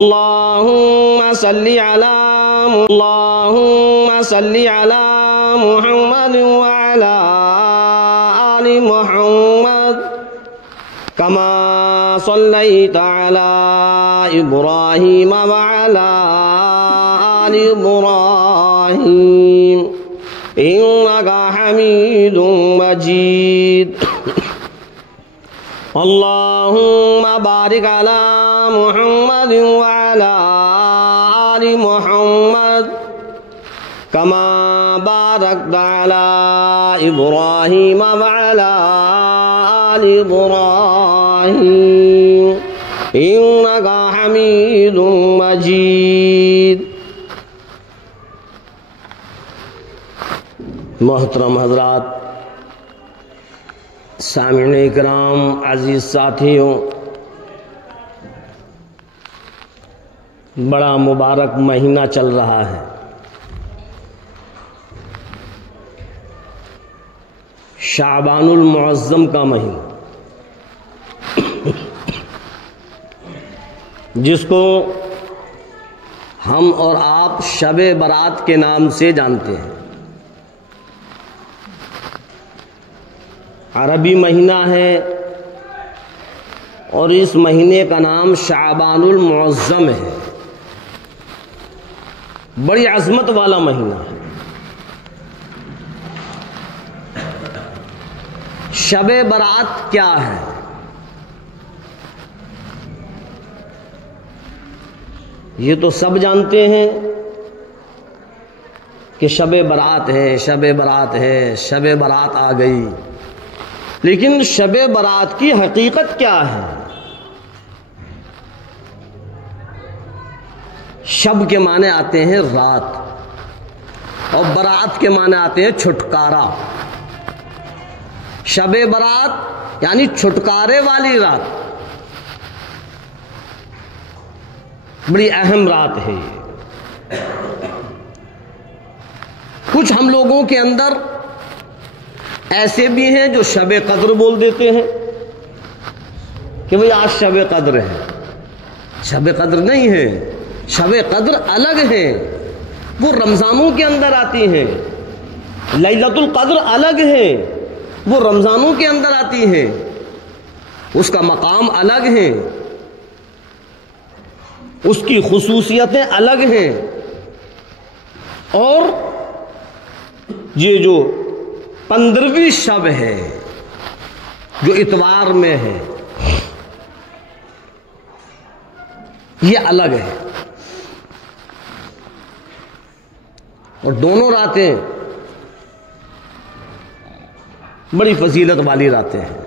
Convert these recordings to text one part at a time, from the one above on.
اللهم صل على محمد وعلى آل محمد كما صليت على إبراهيم وعلى آل إبراهيم إنك حميد مجيد اللهم بارك على محمد وعلى آل محمد كما باركت على إبراهيم وعلى آل إبراهيم إنك حميد مجيد. محترم حضرات، سامعین اکرام، عزیز ساتھیوں، بڑا مبارک مہینہ چل رہا ہے. شعبان المعظم کا مہینہ، جس کو ہم اور آپ شب برات کے نام سے جانتے ہیں. عربی مہینہ ہے اور اس مہینے کا نام شعبان المعظم ہے. بڑی عظمت والا مہینہ ہے. شب برات کیا ہے؟ یہ تو سب جانتے ہیں کہ شب برات ہے، شب برات ہے، شب برات آ گئی. لیکن شب برات کی حقیقت کیا ہے؟ شب کے معنی آتے ہیں رات، اور برات کے معنی آتے ہیں چھٹکارا. شب برات یعنی چھٹکارے والی رات. بڑی اہم رات ہے یہ. کچھ ہم لوگوں کے اندر ایسے بھی ہیں جو شب قدر بول دیتے ہیں کہ بھئی آج شب قدر ہے. شب قدر نہیں ہے، شب قدر الگ ہے، وہ رمضانوں کے اندر آتی ہیں. لیلۃ القدر الگ ہے، وہ رمضانوں کے اندر آتی ہیں، اس کا مقام الگ ہے، اس کی خصوصیتیں الگ ہیں. اور یہ جو 15ویں شب ہے جو اتوار میں ہے، یہ الگ ہے. اور دونوں راتیں بڑی فضیلت والی راتیں ہیں.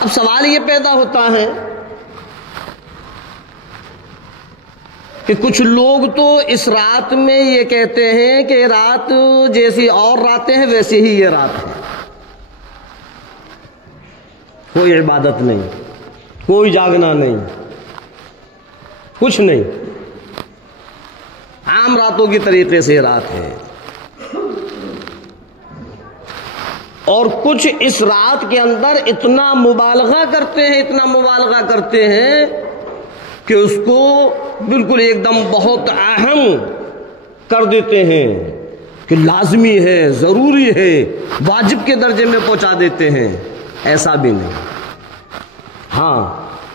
اب سوال یہ پیدا ہوتا ہے کہ کچھ لوگ تو اس رات میں یہ کہتے ہیں کہ رات جیسی اور راتیں ہیں ویسی ہی یہ رات ہے. کوئی عبادت نہیں، کوئی جاگنا نہیں، کچھ نہیں، عام راتوں کی طریقے سے رات ہے. اور کچھ اس رات کے اندر اتنا مبالغہ کرتے ہیں، اتنا مبالغہ کرتے ہیں کہ اس کو بالکل ایک دم بہت اہم کر دیتے ہیں کہ لازمی ہے، ضروری ہے، واجب کے درجے میں پہنچا دیتے ہیں. ایسا بھی نہیں. ہاں،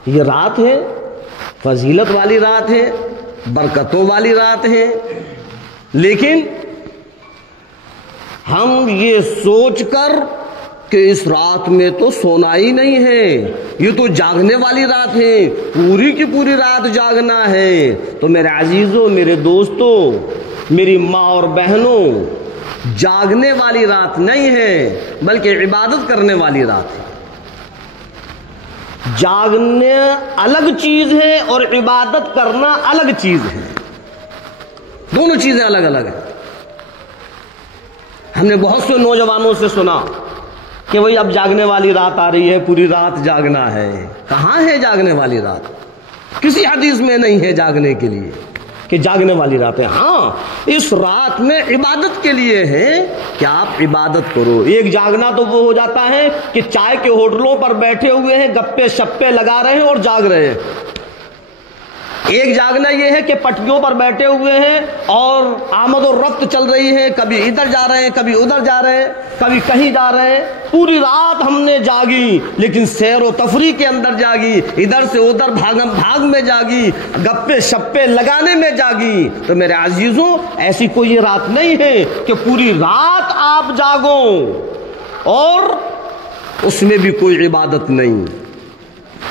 یہ رات ہے، فضیلت والی رات ہے، برکتوں والی رات ہے. لیکن ہم یہ سوچ کر کہ اس رات میں تو سونا ہی نہیں ہے، یہ تو جاگنے والی رات ہے، پوری کی پوری رات جاگنا ہے. تو میرے عزیزوں، میرے دوستوں، میری ماں اور بہنوں، جاگنے والی رات نہیں ہے بلکہ عبادت کرنے والی رات ہے. جاگنے الگ چیز ہے اور عبادت کرنا الگ چیز ہے. دونوں چیزیں الگ الگ ہیں. ہم نے بہت سے نوجوانوں سے سنا کہ وہی اب جاگنے والی رات آ رہی ہے، پوری رات جاگنا ہے. کہاں ہے جاگنے والی رات؟ کسی حدیث میں نہیں ہے جاگنے کے لیے. کہ جاگنے والی رات ہے. ہاں اس رات میں عبادت کے لیے ہے کہ آپ عبادت کرو. ایک جاگنا تو وہ ہو جاتا ہے کہ چائے کے ہوٹلوں پر بیٹھے ہوئے ہیں, گپے شپے لگا رہے ہیں اور جاگ رہے ہیں. ایک جاگنا یہ ہے کہ پٹریوں پر بیٹھے ہوئے ہیں اور آمد و رفت چل رہی ہے, کبھی ادھر جا رہے ہیں, کبھی ادھر جا رہے ہیں, کبھی کہیں جا رہے ہیں. پوری رات ہم نے جاگی لیکن سیر و تفریح کے اندر جاگی, ادھر سے ادھر بھاگ میں جاگی, گپے شپے لگانے میں جاگی. تو میرے عزیزوں ایسی کوئی یہ رات نہیں ہے کہ پوری رات آپ جاگو اور اس میں بھی کوئی عبادت نہیں.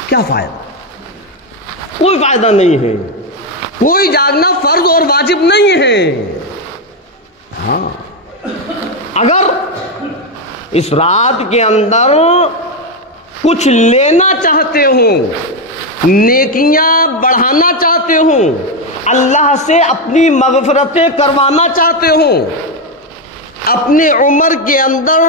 کیا فائدہ؟ کوئی فائدہ نہیں ہے. کوئی جاگنا فرض اور واجب نہیں ہے. ہاں اگر اس رات کے اندر کچھ لینا چاہتے ہوں, نیکیاں بڑھانا چاہتے ہوں, اللہ سے اپنی مغفرتیں کروانا چاہتے ہوں, اپنی عمر کے اندر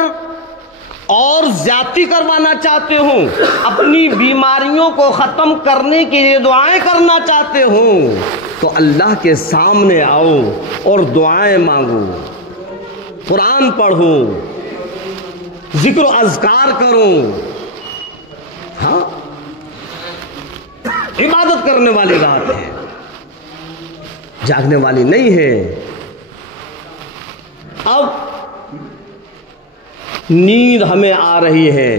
اور زیادتی کروانا چاہتے ہوں, اپنی بیماریوں کو ختم کرنے کے لیے دعائیں کرنا چاہتے ہوں, تو اللہ کے سامنے آؤ اور دعائیں مانگو, قرآن پڑھو, ذکر و اذکار کرو. ہاں عبادت کرنے والی رات ہے, جاگنے والی نہیں ہے. اب نیند ہمیں آ رہی ہے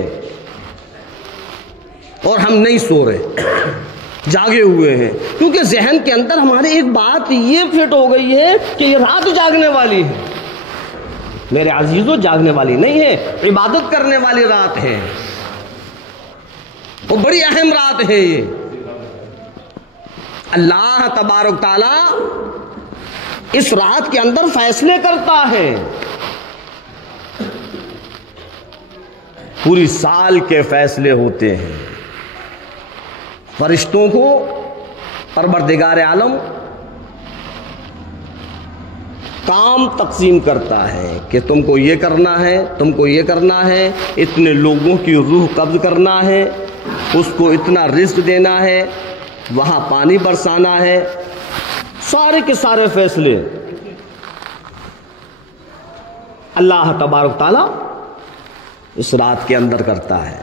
اور ہم نہیں سو رہے, جاگے ہوئے ہیں, کیونکہ ذہن کے اندر ہمارے ایک بات یہ فٹ ہو گئی ہے کہ یہ رات جاگنے والی ہے. میرے عزیزوں جاگنے والی نہیں ہے, عبادت کرنے والی رات ہے, وہ بڑی اہم رات ہے. یہ اللہ تبارک تعالی اس رات کے اندر فیصلے کرتا ہے. پوری سال کے فیصلے ہوتے ہیں. فرشتوں کو پروردگار عالم کام تقسیم کرتا ہے کہ تم کو یہ کرنا ہے, تم کو یہ کرنا ہے, اتنے لوگوں کی روح قبض کرنا ہے, اس کو اتنا رزق دینا ہے, وہاں پانی برسانا ہے. سارے کے سارے فیصلے اللہ تبارک تعالی اس رات کے اندر کرتا ہے.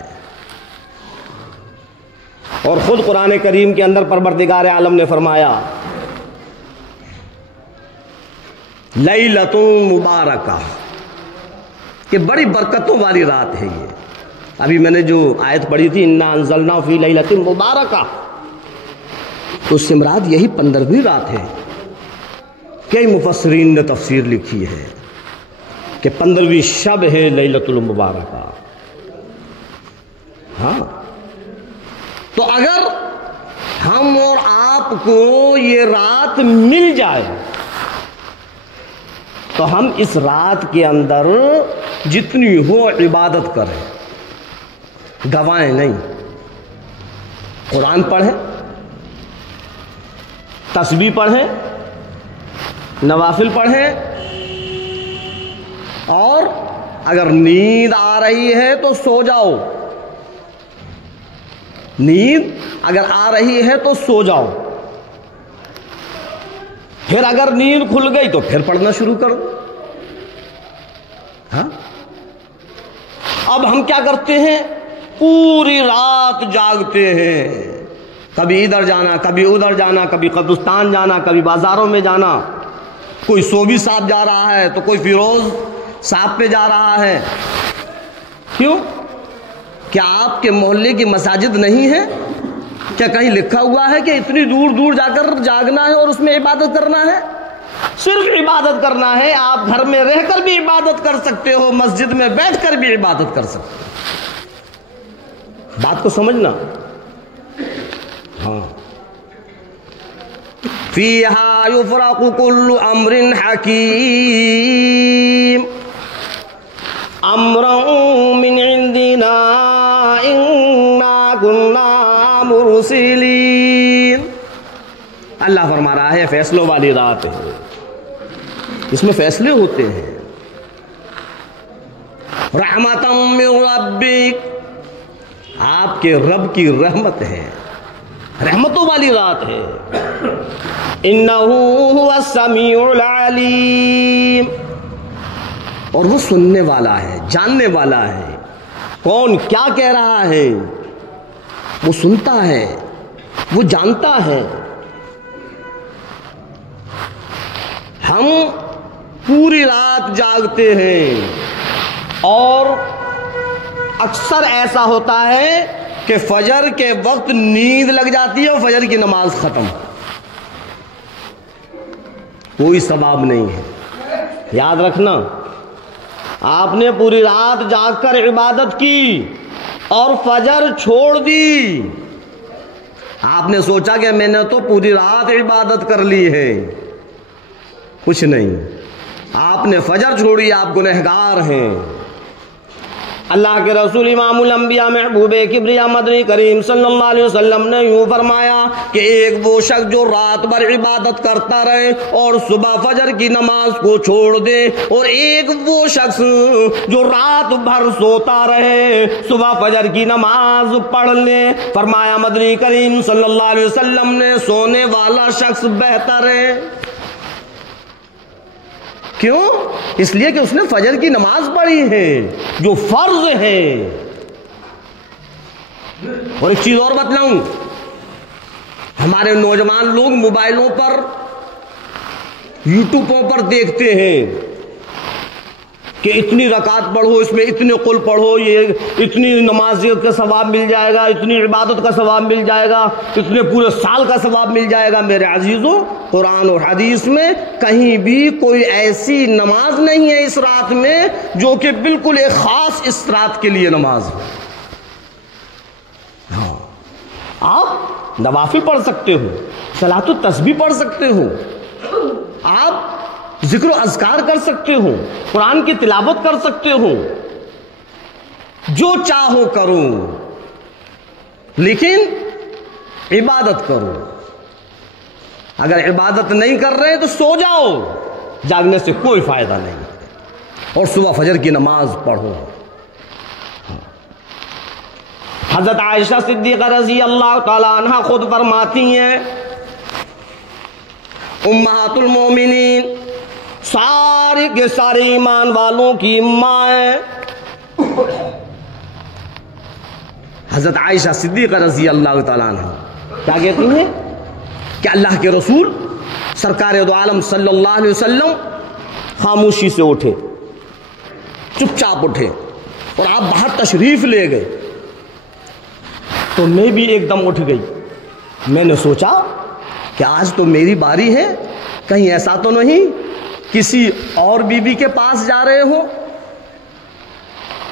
اور خود قرآن کریم کے اندر پروردگار عالم نے فرمایا لیلۃ مبارکہ, کہ بڑی برکتوں والی رات ہے یہ. ابھی میں نے جو آیت پڑھی تھی انا انزلنا فی لیلۃ مبارکہ, تو اس سے مراد یہی 15ویں رات ہے. کئی مفسرین نے تفسیر لکھی ہے کہ 15ویں شب ہے لیلۃ المبارکہ. ہاں تو اگر ہم اور آپ کو یہ رات مل جائے تو ہم اس رات کے اندر جتنی ہو عبادت کریں, گوائیں نہیں. قرآن پڑھیں, تسبیح پڑھیں, نوافل پڑھیں, اور اگر نیند آ رہی ہے تو سو جاؤ. نیند اگر آ رہی ہے تو سو جاؤ. پھر اگر نیند کھل گئی تو پھر پڑھنا شروع کرو. ہاں اب ہم کیا کرتے ہیں, پوری رات جاگتے ہیں, کبھی ادھر جانا, کبھی ادھر جانا, کبھی قبرستان جانا, کبھی بازاروں میں جانا. کوئی صوبی صاحب جا رہا ہے تو کوئی فیروز صاحب پہ جا رہا ہے. کیوں؟ کیا آپ کے محلے کی مساجد نہیں ہے؟ کیا کہیں لکھا ہوا ہے کہ اتنی دور دور جا کر جاگنا ہے اور اس میں عبادت کرنا ہے؟ صرف عبادت کرنا ہے. آپ گھر میں رہ کر بھی عبادت کر سکتے ہو, مسجد میں بیٹھ کر بھی عبادت کر سکتے ہو. بات کو سمجھنا. ہاں فیہا یفرق کل امر حکیم امرا من عندنا انا کنا مرسلین. اللہ فرما رہا ہے فیصلوں والی رات ہے, اس میں فیصلے ہوتے ہیں. رحمتا من ربک, آپ کے رب کی رحمت ہے, رحمتوں والی رات ہے. انہ هو السمیع العلیم، اور وہ سننے والا ہے، جاننے والا ہے، کون کیا کہہ رہا ہے وہ سنتا ہے، وہ جانتا ہے۔ ہم پوری رات جاگتے ہیں اور اکثر ایسا ہوتا ہے کہ فجر کے وقت نیند لگ جاتی ہے اور فجر کی نماز ختم، کوئی ثواب نہیں ہے۔ یاد رکھنا، آپ نے پوری رات جاگ کر عبادت کی اور فجر چھوڑ دی، آپ نے سوچا کہ میں نے تو پوری رات عبادت کر لی ہے، کچھ نہیں، آپ نے فجر چھوڑی، آپ گنہگار ہیں۔ اللہ کے رسول امام الانبیاء محبوب کبریا مدنی کریم صلی اللہ علیہ وسلم نے یوں فرمایا کہ ایک وہ شخص جو رات بھر عبادت کرتا رہے اور صبح فجر کی نماز کو چھوڑ دے، اور ایک وہ شخص جو رات بھر سوتا رہے صبح فجر کی نماز پڑھ لے، فرمایا مدنی کریم صلی اللہ علیہ وسلم نے سونے والا شخص بہتر ہے۔ کیوں؟ اس لیے کہ اس نے فجر کی نماز پڑھی ہے جو فرض ہے۔ اور ایک چیز اور بتلاؤں، ہمارے نوجوان لوگ موبائلوں پر یوٹیوبوں پر دیکھتے ہیں کہ اتنی رکعت پڑھو، اس میں اتنے قل پڑھو، یہ اتنی نماز کا ثواب مل جائے گا، اتنی عبادت کا ثواب مل جائے گا، اتنے پورے سال کا ثواب مل جائے گا۔ میرے عزیزوں، قرآن اور حدیث میں کہیں بھی کوئی ایسی نماز نہیں ہے اس رات میں جو کہ بالکل ایک خاص اس رات کے لیے نماز ہے۔ ہاں، آپ نوافل پڑھ سکتے ہو، صلاۃ التسبیح پڑھ سکتے ہو، آپ ذکر و اذکار کر سکتے ہو، قرآن کی تلاوت کر سکتے ہو، جو چاہو کرو، لیکن عبادت کرو۔ اگر عبادت نہیں کر رہے تو سو جاؤ، جاگنے سے کوئی فائدہ نہیں، اور صبح فجر کی نماز پڑھو۔ حضرت عائشہ صدیقہ رضی اللہ تعالی عنہ خود فرماتی ہیں، امہات المومنین، سارے کے سارے ایمان والوں کی ماں ہیں۔ حضرت عائشہ صدیقہ رضی اللہ تعالیٰ عنہ کیا کہتی ہیں کہ اللہ کے رسول سرکار دو عالم صلی اللہ علیہ وسلم خاموشی سے اٹھے، چپ چاپ اٹھے، اور آپ باہر تشریف لے گئے تو میں بھی ایک دم اٹھ گئی۔ میں نے سوچا کہ آج تو میری باری ہے، کہیں ایسا تو نہیں کسی اور بیوی کے پاس جا رہے ہو؟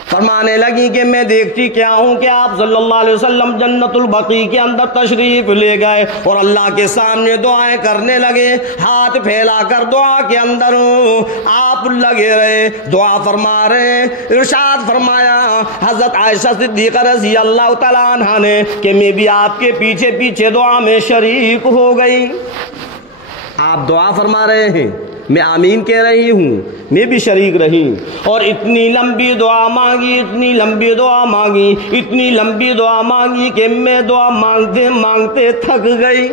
فرمانے لگی کہ میں دیکھتی کیا ہوں کہ آپ صلی اللہ علیہ وسلم جنت البقیع کے اندر تشریف لے گئے اور اللہ کے سامنے دعائیں کرنے لگے، ہاتھ پھیلا کر دعا کے اندر آپ لگے رہے، دعا فرما رہے۔ ارشاد فرمایا حضرت عائشہ صدیقہ رضی اللہ تعالیٰ عنہ نے کہ میں بھی آپ کے پیچھے پیچھے دعا میں شریک ہو گئی۔ آپ دعا فرما رہے ہیں، میں آمین کہہ رہی ہوں، میں بھی شریک رہی، اور اتنی لمبی دعا مانگی، اتنی لمبی دعا مانگی، اتنی لمبی دعا مانگی کہ میں دعا مانگتے مانگتے تھک گئی۔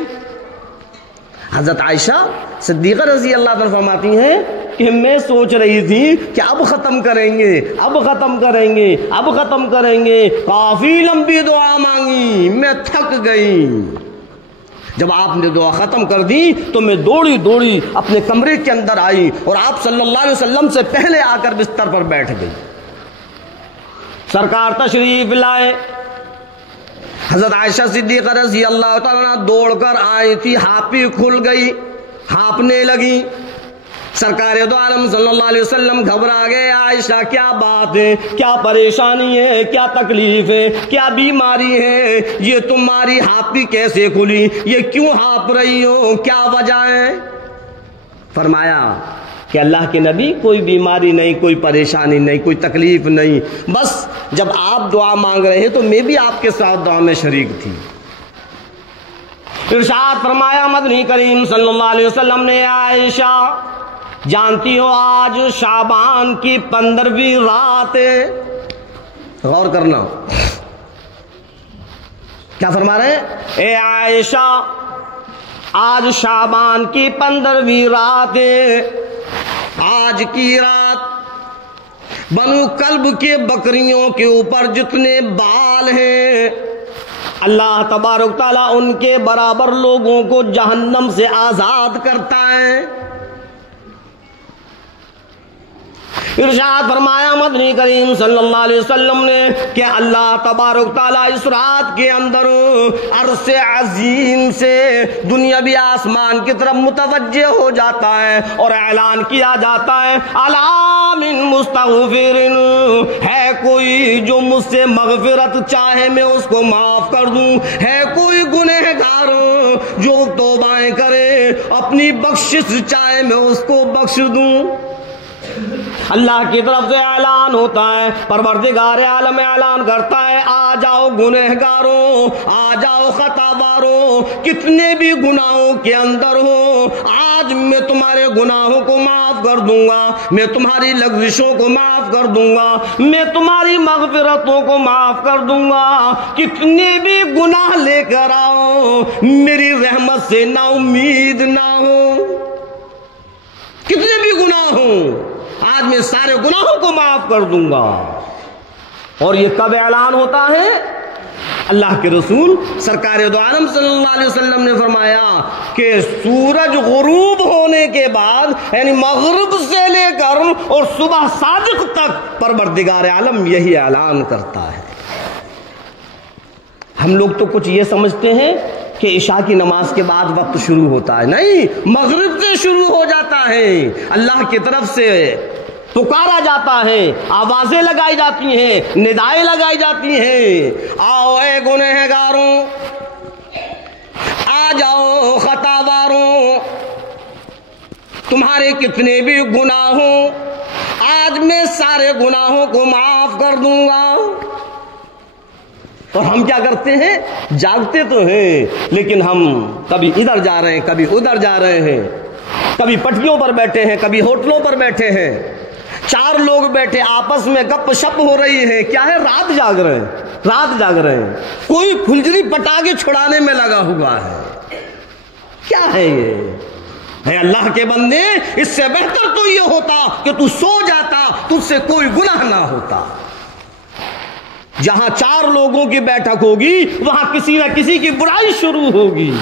حضرت عائشہ صدیقہ رضی اللہ عنہ فرماتی ہیں کہ میں سوچ رہی تھی کہ اب ختم کریں گے، اب ختم کریں گے، اب ختم کریں گے، کافی لمبی دعا مانگی، میں تھک گئی۔ جب آپ نے دعا ختم کر دی تو میں دوڑی دوڑی اپنے کمرے کے اندر آئی اور آپ صلی اللہ علیہ وسلم سے پہلے آ کر بستر پر بیٹھ گئی۔ سرکار تشریف لائے، حضرت عائشہ صدیقہ رضی اللہ تعالیٰ دوڑ کر آئی تھی، ہاپی کھل گئی، ہانپنے لگی۔ سرکار دو عالم صلی اللہ علیہ وسلم گھبرا گئے، عائشہ کیا بات ہے، کیا پریشانی ہے، کیا تکلیف ہے، کیا بیماری ہے، یہ تمہاری ہاپی کیسے کھلی، یہ کیوں ہانپ رہی ہو، کیا وجہ ہے؟ فرمایا کہ اللہ کے نبی کوئی بیماری نہیں، کوئی پریشانی نہیں، کوئی تکلیف نہیں، بس جب آپ دعا مانگ رہے تو میں بھی آپ کے ساتھ دعا میں شریک تھی۔ ارشاد فرمایا مدنی کریم صلی اللہ علیہ وسلم نے، عائشہ جانتی ہو آج شعبان کی 15ویں رات ہے؟ غور کرنا کیا فرما رہے ہیں، اے عائشہ آج شعبان کی 15ویں رات ہے. آج کی رات بنو کلب کے بکریوں کے اوپر جتنے بال ہیں اللہ تبارک تعالیٰ ان کے برابر لوگوں کو جہنم سے آزاد کرتا ہے. ارشاد فرمایا مدنی کریم صلی اللہ علیہ وسلم نے کہ اللہ تبارک تعالیٰ اس رات کے اندر عرش عظیم سے دنیاوی آسمان کی طرف متوجہ ہو جاتا ہے اور اعلان کیا جاتا ہے الا من مستغفر، ہے کوئی جو مجھ سے مغفرت چاہے میں اس کو معاف کر دوں، ہے کوئی گنہگار جو توبائیں کرے اپنی بخشش چاہے میں اس کو بخش دوں. اللہ کی طرف سے اعلان ہوتا ہے، پروردگار عالم اعلان کرتا ہے آ جاؤ گنہگاروں، آ جاؤ خطاواروں، کتنے بھی گناہوں کے اندر ہو آج میں تمہارے گناہوں کو معاف کر دوں گا، میں تمہاری لغزشوں کو معاف کر دوں گا، میں تمہاری مغفرتوں کو معاف کر دوں گا. کتنے بھی گناہ لے کر آؤ، میری رحمت سے نا امید نہ ہو. کتنے بھی گناہ ہوں آج میں سارے گناہوں کو معاف کر دوں گا. اور یہ کب اعلان ہوتا ہے؟ اللہ کے رسول سرکار دو عالم صلی اللہ علیہ وسلم نے فرمایا کہ سورج غروب ہونے کے بعد یعنی مغرب سے لے کر اور صبح صادق تک پروردگار عالم یہی اعلان کرتا ہے. ہم لوگ تو کچھ یہ سمجھتے ہیں کہ عشاء کی نماز کے بعد وقت شروع ہوتا ہے، نہیں، مغرب سے شروع ہو جاتا ہے. اللہ کی طرف سے پکارا جاتا ہے، آوازیں لگائی جاتی ہیں، ندائیں لگائی جاتی ہیں، آؤ اے گنہگاروں، آ جاؤ خطاواروں، تمہارے کتنے بھی گناہ ہوں آج میں سارے گناہوں کو معاف کر دوں گا. اور ہم کیا کرتے ہیں؟ جاگتے تو ہیں لیکن ہم کبھی ادھر جا رہے ہیں، کبھی ادھر جا رہے ہیں، کبھی پٹریوں پر بیٹھے ہیں، کبھی ہوٹلوں پر بیٹھے ہیں، 4 لوگ بیٹھے آپس میں گپ شپ ہو رہی ہے. کیا ہے؟ رات جاگ رہے ہیں، رات جاگ رہے ہیں. کوئی پھلجری پٹاخے چھڑانے میں لگا ہوا ہے. کیا ہے یہ؟ اے اللہ کے بندے، اس سے بہتر تو یہ ہوتا کہ تو سو جاتا، تجھ سے کوئی گناہ نہ ہوتا. جہاں 4 لوگوں کی بیٹھک ہوگی وہاں کسی نہ کسی کی برائی شروع ہوگی،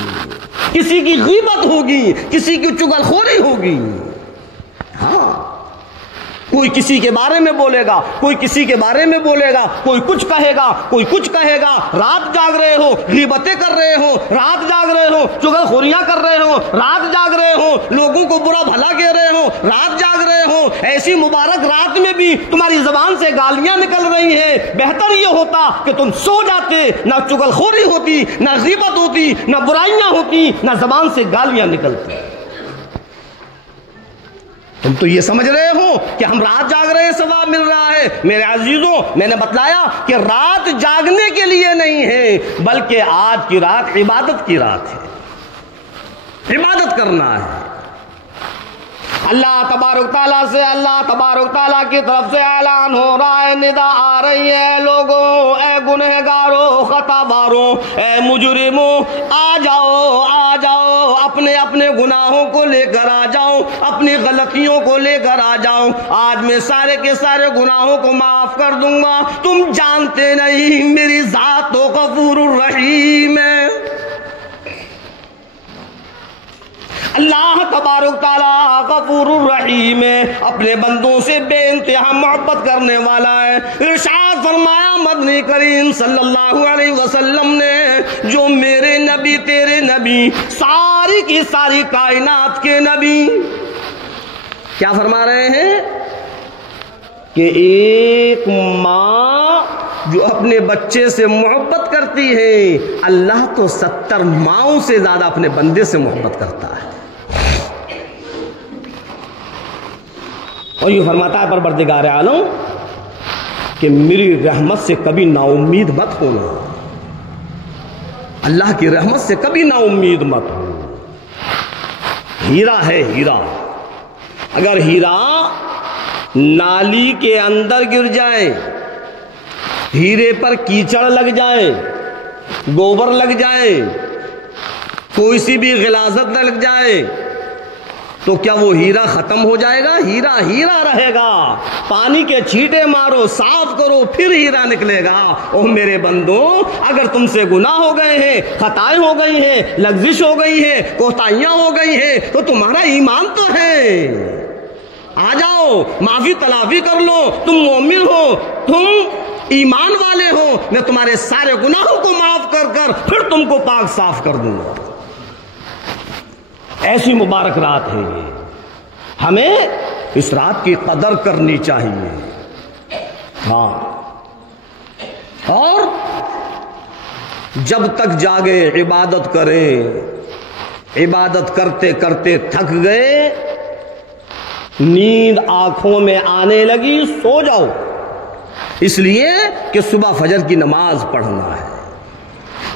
کسی کی غیبت ہوگی، کسی کی چغل خوری ہوگی. ہاں، کوئی کسی کے بارے میں بولے گا، کوئی کسی کے بارے میں بولے گا، کوئی کچھ کہے گا، کوئی کچھ کہے گا. رات جاگ رہے ہو، غیبتیں کر رہے ہو، رات جاگ رہے ہو، چغل خوریاں کر رہے ہو، رات جاگ رہے ہو، لوگوں کو برا بھلا کہہ رہے ہو، رات جاگ رہے ہو. ایسی مبارک رات میں بھی تمہاری زبان سے گالیاں نکل رہی ہیں. بہتر یہ ہوتا کہ تم سو جاتے، نہ چغل خوری ہوتی، نہ غیبت ہوتی، نہ برائیاں ہوتی، نہ زبان سے گالیاں نکلتی. تم تو یہ سمجھ رہے ہو کہ ہم رات جاگ رہے ہیں ثواب مل رہا ہے. میرے عزیزوں، میں نے بتلایا کہ رات جاگنے کے لیے نہیں ہے بلکہ آج کی رات عبادت کی رات ہے، عبادت کرنا ہے. اللہ تبارک تعالیٰ سے، اللہ تبارک تعالیٰ کی طرف سے اعلان ہو رہا ہے، ندا آ رہی ہے، لوگوں، اے گنہگاروں، خطاواروں، اے مجرموں، آ جاؤ، آ جاؤ، اپنے اپنے گناہوں کو لے کر آ جاؤ، اپنی غلطیوں کو لے کر آ جاؤ. آج میں سارے کے سارے گناہوں کو معاف کر دوں گا. تم جانتے نہیں میری ذات تو غفور الرحیم ہے. اللہ تبارک تعالیٰ غفور الرحیم ہے، اپنے بندوں سے بے انتہا محبت کرنے والا ہے. ارشاد فرمایا مدنی کریم صلی اللہ علیہ وسلم نے، جو میرے نبی تیرے نبی ساری کی ساری کائنات کے نبی کیا فرما رہے ہیں کہ ایک ماں جو اپنے بچے سے محبت کرتی ہے، اللہ تو 70 ماؤں سے زیادہ اپنے بندے سے محبت کرتا ہے. اور یہ فرماتا ہے پروردگار عالم کہ میری رحمت سے کبھی نا امید مت ہونا، اللہ کی رحمت سے کبھی نا امید مت ہو. ہیرا ہے ہیرا، اگر ہیرا نالی کے اندر گر جائے، ہیرے پر کیچڑ لگ جائے، گوبر لگ جائے، کوئی سی بھی غلاظت نہ لگ جائے تو کیا وہ ہیرا ختم ہو جائے گا؟ ہیرا ہیرا رہے گا. پانی کے چھینٹے مارو، صاف کرو، پھر ہیرا نکلے گا. او میرے بندو، اگر تم سے گناہ ہو گئے ہیں، خطائیں ہو گئی ہیں، لغزش ہو گئی ہے، کوتاہیاں ہو گئی ہیں، تو تمہارا ایمان تو ہے. آ جاؤ، معافی تلافی کر لو. تم مومن ہو، تم ایمان والے ہو، میں تمہارے سارے گناہوں کو معاف کر کر پھر تم کو پاک صاف کر دوں گا. ایسی مبارک رات ہے یہ، ہمیں اس رات کی قدر کرنی چاہیے. ہاں، اور جب تک جاگے عبادت کریں. عبادت کرتے کرتے تھک گئے، نیند آنکھوں میں آنے لگی، سو جاؤ. اس لیے کہ صبح فجر کی نماز پڑھنا ہے.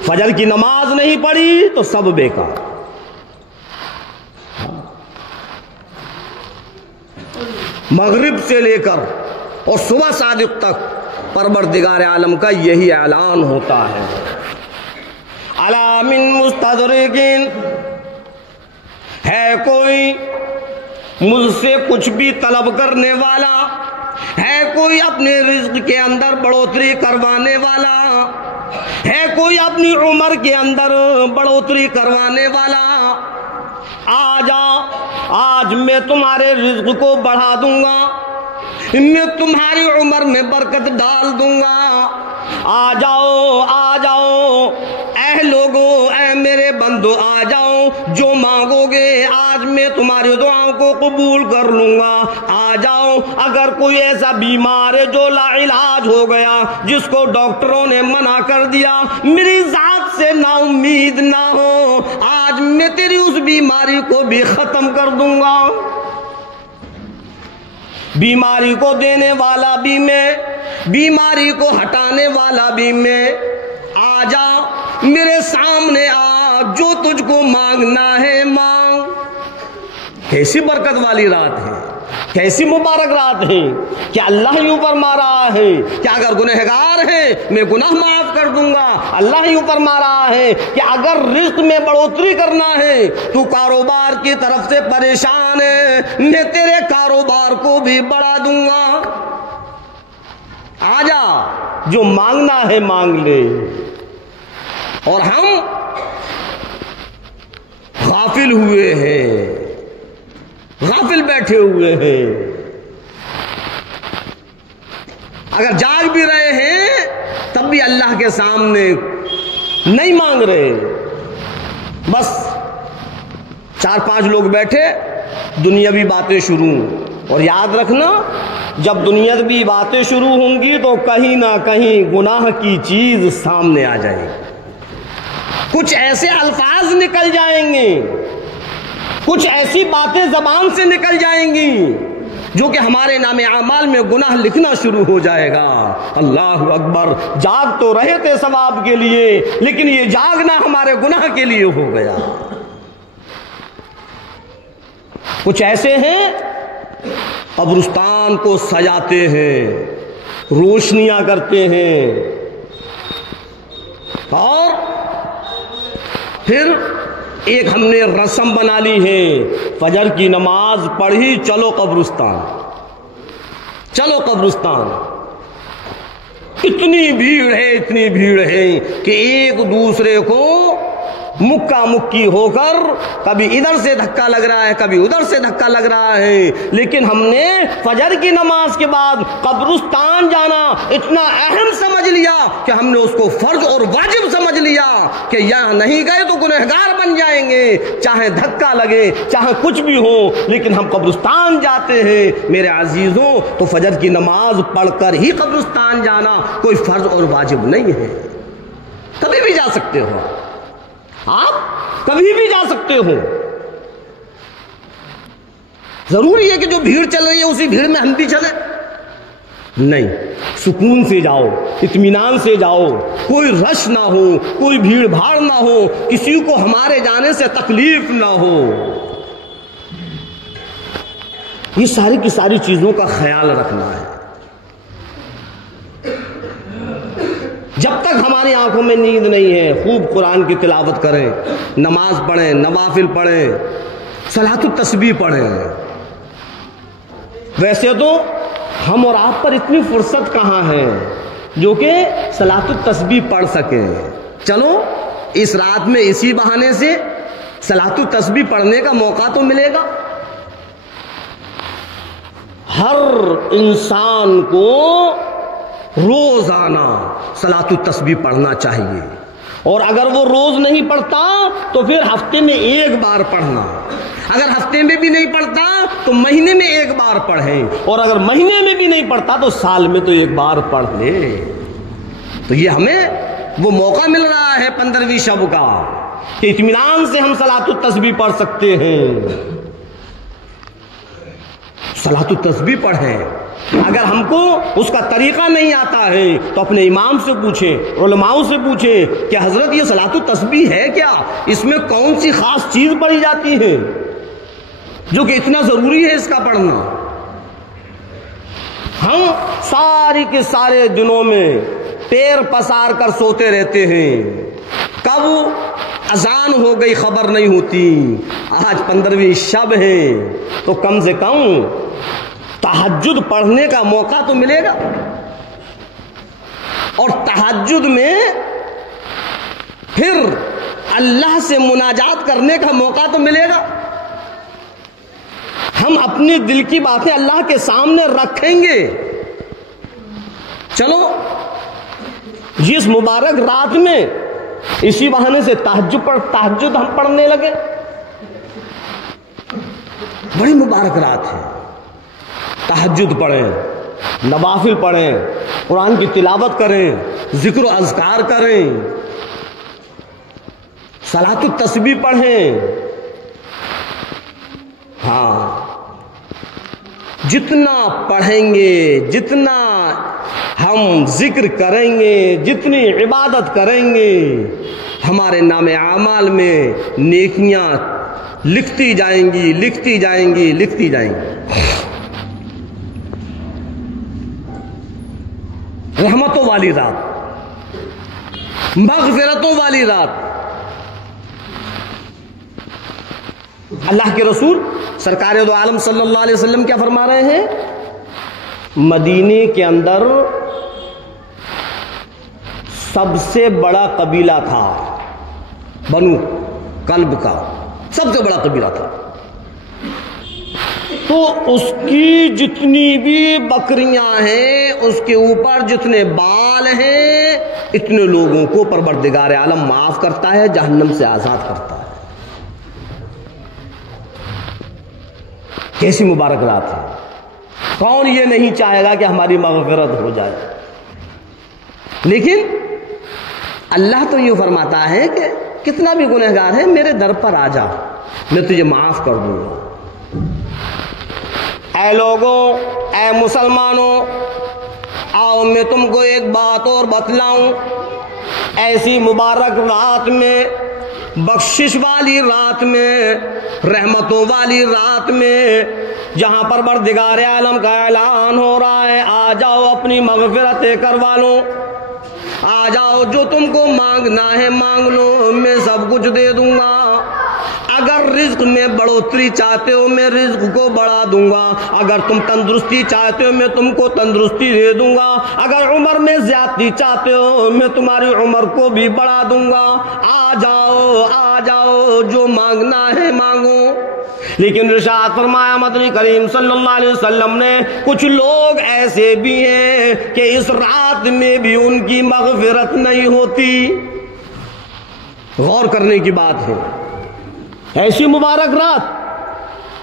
فجر کی نماز نہیں پڑھی تو سب بیکار. مغرب سے لے کر اور صبح صادق تک پروردگار عالم کا یہی اعلان ہوتا ہے. الا من مستدرکین، ہے کوئی مجھ سے کچھ بھی طلب کرنے والا، ہے کوئی اپنے رزق کے اندر بڑھوتری کروانے والا، ہے کوئی اپنی عمر کے اندر بڑھوتری کروانے والا. آ جا، آج میں تمہارے رزق کو بڑھا دوں گا، میں تمہاری عمر میں برکت ڈال دوں گا. آ جاؤ، آ جاؤ اے لوگو، اے میرے بندو، آ جاؤ. جو مانگو گے آج میں تمہاری دعاؤں کو قبول کر لوں گا. آ جاؤ. اگر کوئی ایسا بیمار ہے جو لا علاج ہو گیا، جس کو ڈاکٹروں نے منع کر دیا، میری ذات سے نا امید نہ ہو، آج میں تیری اس بیماری کو بھی ختم کر دوں گا. بیماری کو دینے والا بھی میں، بیماری کو ہٹانے والا بھی میں. آ جا میرے سامنے، آ، جو تجھ کو مانگنا ہے مانگ. کیسی برکت والی رات ہے، کیسی مبارک رات ہے کہ اللہ ہی اوپر مارا ہے کہ اگر گنہگار ہے میں گناہ معاف کر دوں گا. اللہ ہی اوپر مارا ہے کہ اگر رزق میں بڑھوتری کرنا ہے، تو کاروبار کی طرف سے پریشان ہے، میں تیرے کاروبار کو بھی بڑھا دوں گا. آجا، جو مانگنا ہے مانگ لے. اور ہم غافل ہوئے ہیں، غافل بیٹھے ہوئے ہیں. اگر جاگ بھی رہے ہیں تب بھی اللہ کے سامنے نہیں مانگ رہے. بس 4-5 لوگ بیٹھے، دنیاوی باتیں شروع. اور یاد رکھنا، جب دنیاوی باتیں شروع ہوں گی تو کہیں نہ کہیں گناہ کی چیز سامنے آ جائے گی. کچھ ایسے الفاظ نکل جائیں گے، کچھ ایسی باتیں زبان سے نکل جائیں گی جو کہ ہمارے نام اعمال میں گناہ لکھنا شروع ہو جائے گا. اللہ اکبر. جاگ تو رہے تھے ثواب کے لیے، لیکن یہ جاگنا ہمارے گناہ کے لیے ہو گیا. کچھ ایسے ہیں قبرستان کو سجاتے ہیں، روشنیاں کرتے ہیں، اور پھر ایک ہم نے رسم بنا لی ہے، فجر کی نماز پڑھی، چلو قبرستان، چلو قبرستان. اتنی بھیڑ ہے، اتنی بھیڑ ہے کہ ایک دوسرے کو مکہ مکی ہو کر کبھی ادھر سے دھکا لگ رہا ہے، کبھی ادھر سے دھکا لگ رہا ہے. لیکن ہم نے فجر کی نماز کے بعد قبرستان جانا اتنا اہم سمجھ لیا کہ ہم نے اس کو فرض اور واجب سمجھ لیا کہ یہاں نہیں گئے تو گنہگار بن جائیں گے، چاہے دھکا لگے، چاہے کچھ بھی ہو، لیکن ہم قبرستان جاتے ہیں. میرے عزیزوں، تو فجر کی نماز پڑھ کر ہی قبرستان جانا کوئی فرض اور واجب نہیں ہے. کبھی بھی جا سکتے ہو، آپ کبھی بھی جا سکتے ہو. ضروری ہے کہ جو بھیڑ چل رہی ہے اسی بھیڑ میں ہم بھی چلیں؟ نہیں، سکون سے جاؤ، اطمینان سے جاؤ، کوئی رش نہ ہو، کوئی بھیڑ بھاڑ نہ ہو، کسی کو ہمارے جانے سے تکلیف نہ ہو. یہ ساری کی ساری چیزوں کا خیال رکھنا ہے. جب تک ہمارا ہماری آنکھوں میں نیند نہیں ہے، خوب قرآن کی تلاوت کریں، نماز پڑھیں، نوافل پڑھیں، صلاۃ التسبیح پڑھیں۔ ویسے تو ہم اور آپ پر اتنی فرصت کہاں ہے جو کہ صلاۃ التسبیح پڑھ سکیں۔ چلو اس رات میں اسی بہانے سے صلاۃ التسبیح پڑھنے کا موقع تو ملے گا۔ ہر انسان کو روزانہ صلاۃ التسبیح پڑھنا چاہیے، اور اگر وہ روز نہیں پڑھتا تو پھر ہفتے میں ایک بار پڑھنا، اگر ہفتے میں بھی نہیں پڑھتا تو مہینے میں ایک بار پڑھیں، اور اگر مہینے میں بھی نہیں پڑھتا تو سال میں تو ایک بار پڑھ لے۔ تو یہ ہمیں وہ موقع مل رہا ہے 15ویں شب کا کہ اطمینان سے ہم صلاۃ التسبیح پڑھ سکتے ہیں۔ صلاۃ التسبیح پڑھیں۔ اگر ہم کو اس کا طریقہ نہیں آتا ہے تو اپنے امام سے پوچھیں، علماء سے پوچھیں کہ حضرت یہ صلاۃ التسبیح ہے کیا، اس میں کون سی خاص چیز پڑھی جاتی ہے جو کہ اتنا ضروری ہے اس کا پڑھنا۔ ہم ساری کے سارے دنوں میں پیر پسار کر سوتے رہتے ہیں، کب اذان ہو گئی خبر نہیں ہوتی۔ آج 15ویں شب ہے تو کم سے کم تہجد پڑھنے کا موقع تو ملے گا، اور تہجد میں پھر اللہ سے مناجات کرنے کا موقع تو ملے گا۔ ہم اپنی دل کی باتیں اللہ کے سامنے رکھیں گے۔ چلو جس مبارک رات میں اسی بہانے سے تہجد ہم پڑھنے لگے، بڑی مبارک رات ہے، تہجد پڑھیں، نوافل پڑھیں، قرآن کی تلاوت کریں، ذکر و اذکار کریں، صلاۃ التسبیح پڑھیں۔ ہاں، جتنا پڑھیں گے، جتنا ہم ذکر کریں گے، جتنی عبادت کریں گے، ہمارے نام اعمال میں نیکیاں لکھتی جائیں گی، لکھتی جائیں گی، لکھتی جائیں گی۔ رحمتوں والی رات، مغفرتوں والی رات۔ اللہ کے رسول سرکار دو عالم صلی اللہ علیہ وسلم کیا فرما رہے ہیں؟ مدینے کے اندر سب سے بڑا قبیلہ تھا بنو کلب کا، سب سے بڑا قبیلہ تھا، تو اس کی جتنی بھی بکریاں ہیں، اس کے اوپر جتنے بال ہیں، اتنے لوگوں کو پروردگار عالم معاف کرتا ہے، جہنم سے آزاد کرتا ہے۔ کیسی مبارک رات ہے! کون یہ نہیں چاہے گا کہ ہماری مغفرت ہو جائے؟ لیکن اللہ تو یہ فرماتا ہے کہ کتنا بھی گنہگار ہے میرے در پر آ جا، میں تجھے معاف کر دوں گا۔ اے لوگوں، اے مسلمانوں، آؤ میں تم کو ایک بات اور بتلاؤں۔ ایسی مبارک رات میں، بخشش والی رات میں، رحمتوں والی رات میں، جہاں پر پروردگار عالم کا اعلان ہو رہا ہے آ جاؤ اپنی مغفرتیں کروا لو، آ جاؤ جو تم کو مانگنا ہے مانگ لو، میں سب کچھ دے دوں گا۔ اگر رزق میں بڑھوتری چاہتے ہو میں رزق کو بڑھا دوں گا، اگر تم تندرستی چاہتے ہو میں تم کو تندرستی دے دوں گا، اگر عمر میں زیادتی چاہتے ہو میں تمہاری عمر کو بھی بڑھا دوں گا۔ آ جاؤ جو مانگنا ہے مانگو۔ لیکن ارشاد فرمایا مدنی کریم صلی اللہ علیہ وسلم نے، کچھ لوگ ایسے بھی ہیں کہ اس رات میں بھی ان کی مغفرت نہیں ہوتی۔ غور کرنے کی بات ہے، ایسی مبارک رات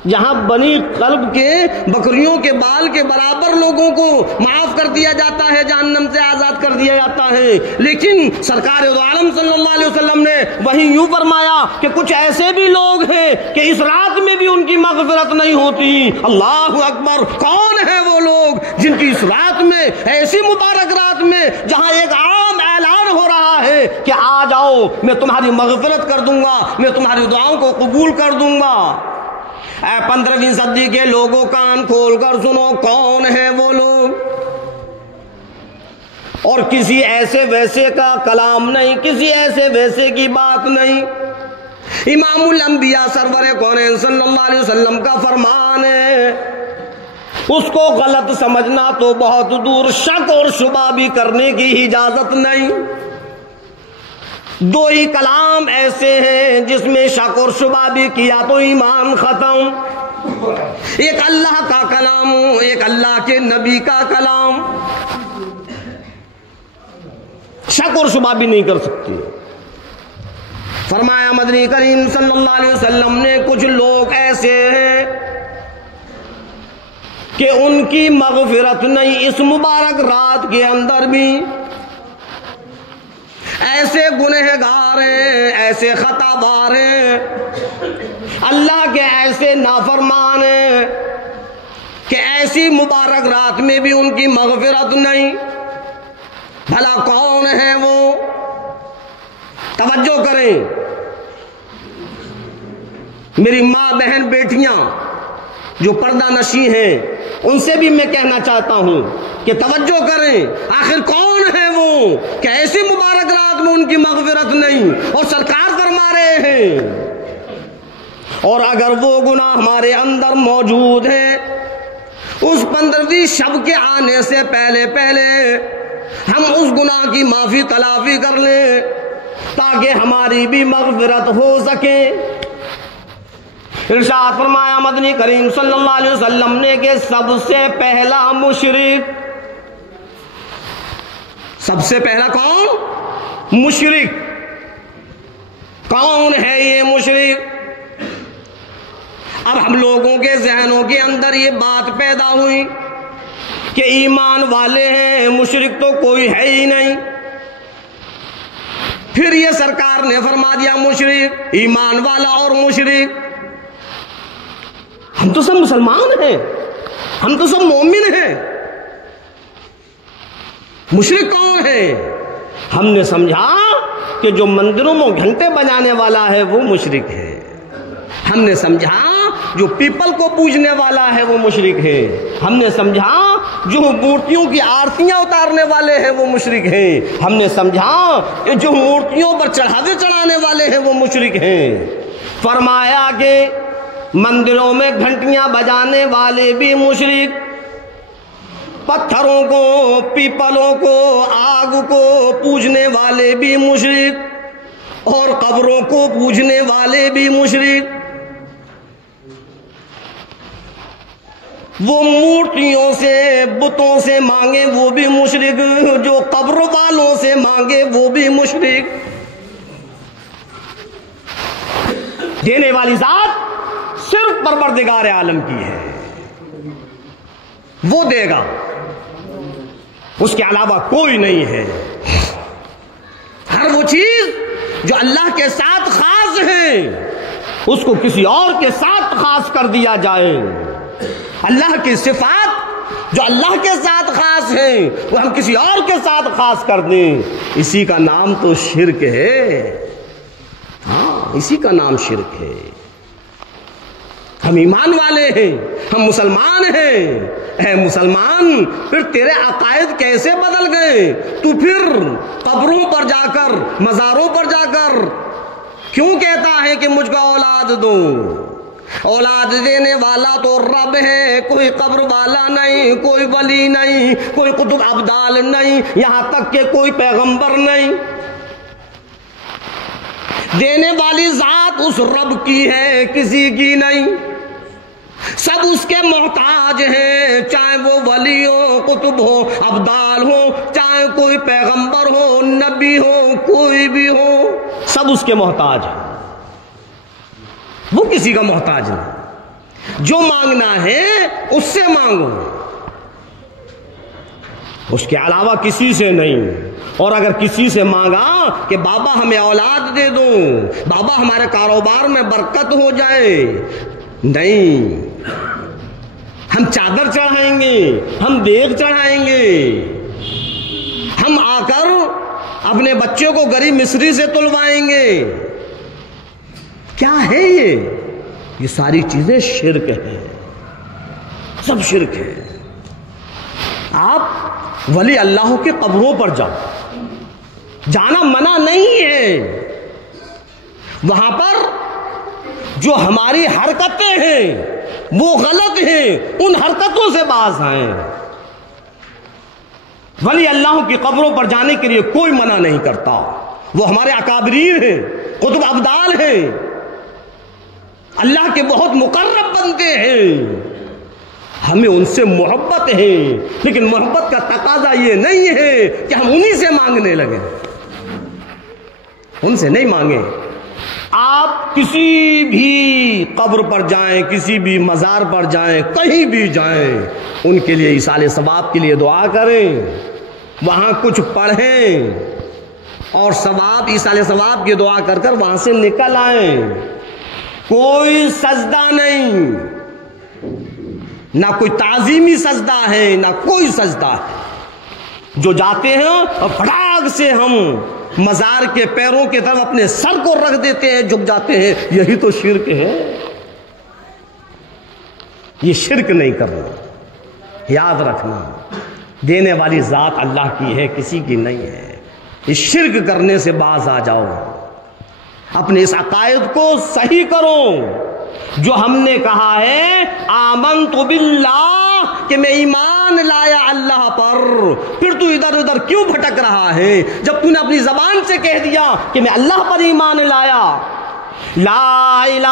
جہاں بنی قلب کے بکریوں کے بال کے برابر لوگوں کو معاف کر دیا جاتا ہے، جہنم سے آزاد کر دیا جاتا ہے، لیکن سرکار دو عالم صلی اللہ علیہ وسلم نے وہیں یوں فرمایا کہ کچھ ایسے بھی لوگ ہیں کہ اس رات میں بھی ان کی مغفرت نہیں ہوتی۔ اللہ اکبر! کون ہے وہ لوگ جن کی اس رات میں، ایسی مبارک رات میں جہاں ایک عام اعلان ہو رہا ہے کہ آ جاؤ میں تمہاری مغفرت کر دوں گا، میں تمہاری دعاؤں کو قبول کر دوں گا۔ اے 15ویں صدی کے لوگوں کان کھول کر سنو، کون ہے وہ لوگ؟ اور کسی ایسے ویسے کا کلام نہیں، کسی ایسے ویسے کی بات نہیں۔ امام الانبیاء سرور کونین صلی اللہ علیہ وسلم کا فرمان ہے، اس کو غلط سمجھنا تو بہت دور، شک اور شبہ بھی کرنے کی اجازت نہیں۔ دو ہی کلام ایسے ہیں جس میں شک اور شبہ بھی کیا تو ایمان ختم، ایک اللہ کا کلام، ایک اللہ کے نبی کا کلام، شک اور شبہ بھی نہیں کر سکتی۔ فرمایا مدنی کریم صلی اللہ علیہ وسلم نے کچھ لوگ ایسے ہیں کہ ان کی مغفرت نہیں، اس مبارک رات کے اندر بھی ایسے گنہگار ہیں، ایسے خطا بار ہیں، اللہ کے ایسے نافرمان ہیں کہ ایسی مبارک رات میں بھی ان کی مغفرت نہیں۔ بھلا کون ہے وہ؟ توجہ کریں میری ماں بہن بیٹیاں جو پردہ نشی ہیں، ان سے بھی میں کہنا چاہتا ہوں کہ توجہ کریں، آخر کون ہے وہ کہ ایسی مبارک رات میں ان کی مغفرت نہیں اور سرکار فرما رہے ہیں۔ اور اگر وہ گناہ ہمارے اندر موجود ہیں، اس 15ویں شب کے آنے سے پہلے پہلے ہم اس گناہ کی معافی تلافی کر لیں تاکہ ہماری بھی مغفرت ہو سکے۔ ارشاد فرمایا مدنی کریم صلی اللہ علیہ وسلم نے کہ سب سے پہلا مشرک، سب سے پہلا کون؟ مشرک۔ کون ہے یہ مشرک؟ اب ہم لوگوں کے ذہنوں کے اندر یہ بات پیدا ہوئی کہ ایمان والے ہیں، مشرک تو کوئی ہے ہی نہیں۔ پھر یہ سرکار نے فرما دیا مشرک، ایمان والا اور مشرک۔ ہم تو سب مسلمان ہیں، ہم تو سب مومن ہیں، مشرک کون ہے؟ ہم نے سمجھا کہ جو مندروں میں گھنٹے بجانے والا ہے وہ مشرک ہے، ہم نے سمجھا جو پیپل کو پوجنے والا ہے وہ مشرک ہے، ہم نے سمجھا جو مورتیوں کی آرتیاں اتارنے والے ہیں وہ مشرک ہیں، ہم نے سمجھا کہ جو مورتیوں پر چڑھاوے چڑھانے والے ہیں وہ مشرک ہیں۔ فرمایا کہ مندروں میں گھنٹیاں بجانے والے بھی مشرک، پتھروں کو، پیپلوں کو، آگ کو پوجنے والے بھی مشرک، اور قبروں کو پوجنے والے بھی مشرک۔ وہ مورتیوں سے، بتوں سے مانگے وہ بھی مشرک، جو قبر والوں سے مانگے وہ بھی مشرک۔ دینے والی ذات صرف پروردگار عالم کی ہے، وہ دے گا، اس کے علاوہ کوئی نہیں ہے۔ ہر وہ چیز جو اللہ کے ساتھ خاص ہے اس کو کسی اور کے ساتھ خاص کر دیا جائے، اللہ کی صفات جو اللہ کے ساتھ خاص ہیں وہ ہم کسی اور کے ساتھ خاص کر دیں، اسی کا نام تو شرک ہے۔ ہاں، اسی کا نام شرک ہے۔ ہم ایمان والے ہیں، ہم مسلمان ہیں۔ اے مسلمان، پھر تیرے عقائد کیسے بدل گئے؟ تو پھر قبروں پر جا کر، مزاروں پر جا کر کیوں کہتا ہے کہ مجھ کو اولاد دو؟ اولاد دینے والا تو رب ہے، کوئی قبر والا نہیں، کوئی ولی نہیں، کوئی قطب ابدال نہیں، یہاں تک کہ کوئی پیغمبر نہیں۔ دینے والی ذات اس رب کی ہے، کسی کی نہیں۔ سب اس کے محتاج ہیں، چاہے وہ ولی ہو، قطب ہو، ابدال ہو، چاہے کوئی پیغمبر ہو، نبی ہو، کوئی بھی ہو، سب اس کے محتاج ہیں، وہ کسی کا محتاج نہیں۔ جو مانگنا ہے اس سے مانگو، اس کے علاوہ کسی سے نہیں۔ اور اگر کسی سے مانگا کہ بابا ہمیں اولاد دے دو، بابا ہمارے کاروبار میں برکت ہو جائے، نہیں، ہم چادر چڑھائیں گے، ہم دیگ چڑھائیں گے، ہم آ کر اپنے بچوں کو گری مصری سے تلوائیں گے۔ کیا ہے یہ ساری چیزیں شرک ہیں، سب شرک ہے۔ آپ ولی اللہ کے قبروں پر جاؤ، جانا منع نہیں ہے، وہاں پر جو ہماری حرکتیں ہیں وہ غلط ہیں، ان حرکتوں سے باز آئیں۔ ولی اللہ کی قبروں پر جانے کے لیے کوئی منع نہیں کرتا، وہ ہمارے اکابرین ہیں، قطب ابدال ہیں، اللہ کے بہت مقرب بندے ہیں، ہمیں ان سے محبت ہے، لیکن محبت کا تقاضا یہ نہیں ہے کہ ہم انہی سے مانگنے لگیں، ان سے نہیں مانگیں۔ آپ کسی بھی قبر پر جائیں، کسی بھی مزار پر جائیں، کہیں بھی جائیں، ان کے لیے ایصال ثواب کے لیے دعا کریں، وہاں کچھ پڑھیں اور ثواب، ایصال ثواب کی دعا کر کر وہاں سے نکل آئیں۔ کوئی سجدہ نہیں، نہ کوئی تعظیمی سجدہ ہے، نہ کوئی سجدہ ہے۔ جو جاتے ہیں اور پھٹاک سے ہم مزار کے پیروں کی طرف اپنے سر کو رکھ دیتے ہیں، جھک جاتے ہیں، یہی تو شرک ہے۔ یہ شرک نہیں کرنا، یاد رکھنا، دینے والی ذات اللہ کی ہے، کسی کی نہیں ہے۔ اس شرک کرنے سے باز آ جاؤ، اپنے اس عقائد کو صحیح کرو۔ جو ہم نے کہا ہے آمنت باللہ، کہ میں ایمان لایا اللہ پر، پھر تو ادھر ادھر کیوں بھٹک رہا ہے؟ جب تو نے اپنی زبان سے کہہ دیا کہ میں اللہ پر ایمان لایا، لا الہ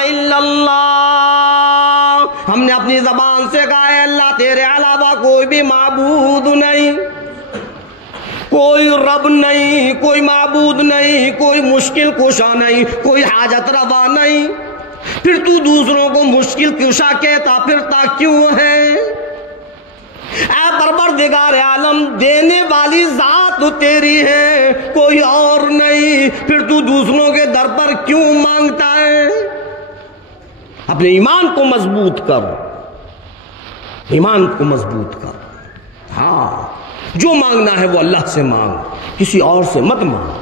الا اللہ، ہم نے اپنی زبان سے کہا ہے اللہ تیرے علاوہ کوئی بھی معبود نہیں، کوئی رب نہیں، کوئی معبود نہیں، کوئی مشکل کشا نہیں، کوئی حاجت روا نہیں، پھر تو دوسروں کو مشکل کشا کہتا پھرتا کیوں ہے؟ اے پروردگار عالم، دینے والی ذات تیری ہے، کوئی اور نہیں، پھر تو دوسروں کے در پر کیوں مانگتا ہے؟ اپنے ایمان کو مضبوط کر، ایمان کو مضبوط کر۔ ہاں، جو مانگنا ہے وہ اللہ سے مانگ، کسی اور سے مت مانگ۔